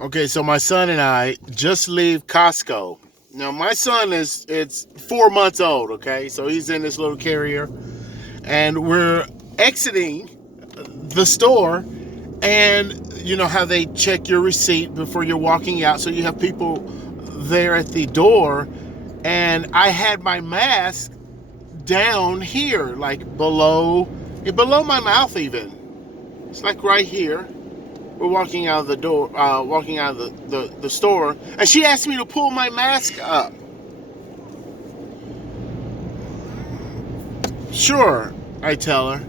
Okay, so my son and I just leave Costco. Now my son it's 4 months old. Okay, so he's in this little carrier, and we're exiting the store, and you know how they check your receipt before you're walking out. So you have people there at the door, and I had my mask down here, like below my mouth even. It's like right here. We're walking out of the door, walking out of the store, and she asked me to pull my mask up. Sure, I tell her.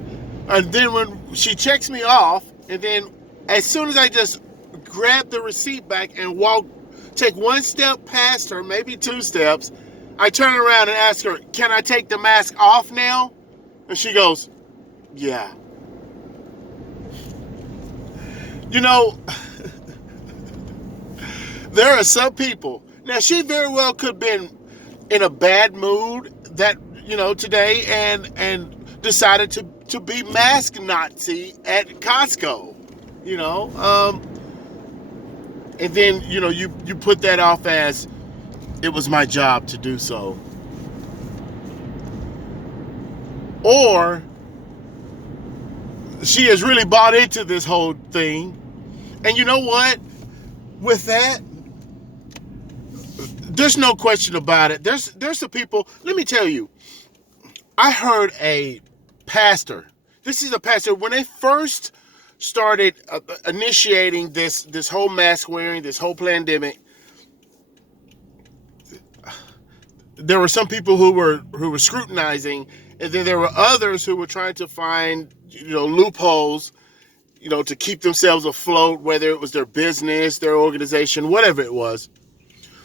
And then when she checks me off, and then as soon as I just grab the receipt back and take one step past her, maybe two steps, I turn around and ask her, "Can I take the mask off now?" And she goes, "Yeah." You know, there are some people. Now, she very well could have been in a bad mood today and decided to be mask Nazi at Costco. And then you put that off as it was my job to do so, or she has really bought into this whole thing. And you know what? With that, there's no question about it. There's some people. Let me tell you, I heard a pastor. This is a pastor when they first started initiating this whole mask wearing, this whole pandemic. There were some people who were scrutinizing, and then there were others who were trying to find loopholes, to keep themselves afloat, whether it was their business, their organization, whatever it was.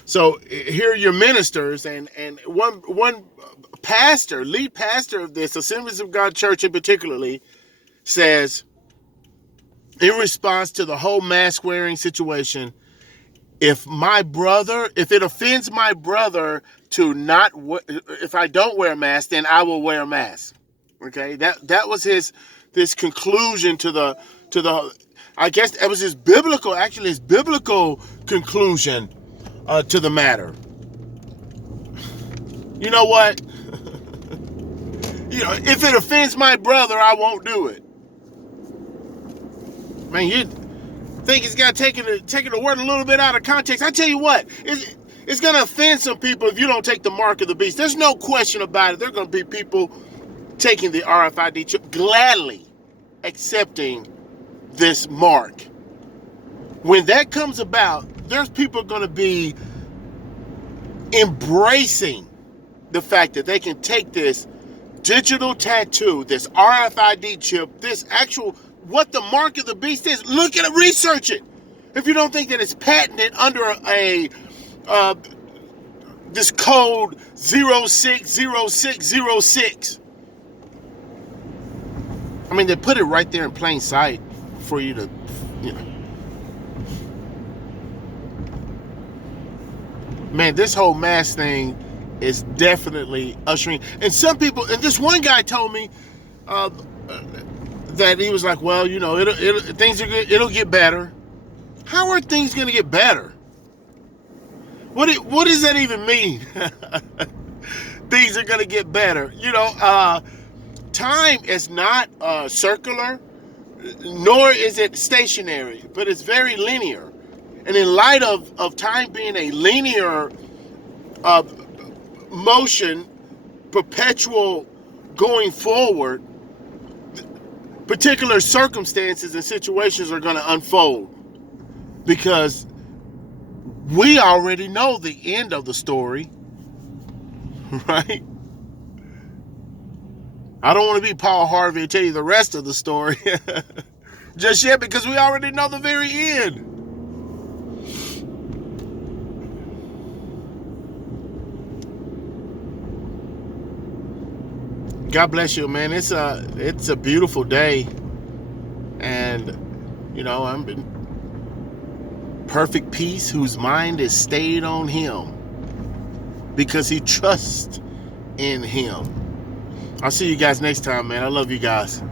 So here are your ministers, and one pastor, lead pastor of this Assemblies of God Church in particularly, says, in response to the whole mask wearing situation, if it offends my brother if I don't wear a mask, then I will wear a mask. Okay, that was this conclusion to the I guess that was his biblical conclusion to the matter. You know what? If it offends my brother, I won't do it. Man, you think he's got taking the word a little bit out of context? I tell you what, it's going to offend some people if you don't take the mark of the beast. There's no question about it. There are going to be people taking the RFID chip, gladly accepting this mark. When that comes about, there's people going to be embracing the fact that they can take this digital tattoo, this RFID chip, this actual, what the mark of the beast is. Look at it, research it. If you don't think that it's patented under this code 060606. I mean, they put it right there in plain sight for you to, Man, this whole mask thing is definitely ushering. And some people, and this one guy told me that he was like, well, things are good. It'll get better. How are things going to get better? What does that even mean? Things are going to get better. Time is not circular, nor is it stationary, but it's very linear. And in light of time being a linear motion, perpetual going forward, particular circumstances and situations are going to unfold, because we already know the end of the story, right? I don't want to be Paul Harvey and tell you the rest of the story just yet, because we already know the very end. God bless you, man. It's a beautiful day, and I'm in perfect peace, whose mind is stayed on Him, because he trusts in Him. I'll see you guys next time, man. I love you guys.